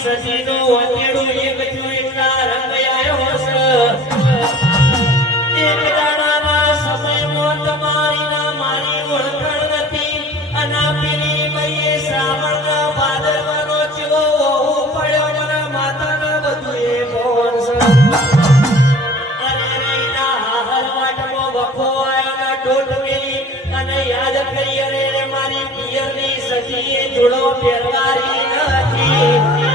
સજીનો વકેડો એક જોઈના રંગ આવ્યો છે એક દાડાના સમયમાં તમારી ના મારી ઓળખાણ નથી અને પેલી મઈએ શ્રાવણના ભાદરવાનો ચેવો વહુ પડ્યો મને માતાના બધું એ મોહન છે અને રેના હાહર વાટમાં વખો આવ્યો ના ડોટ મેલી અને યાદ કરી અરે મારી પિયરની સજીએ જોડો પહેરવારી નથી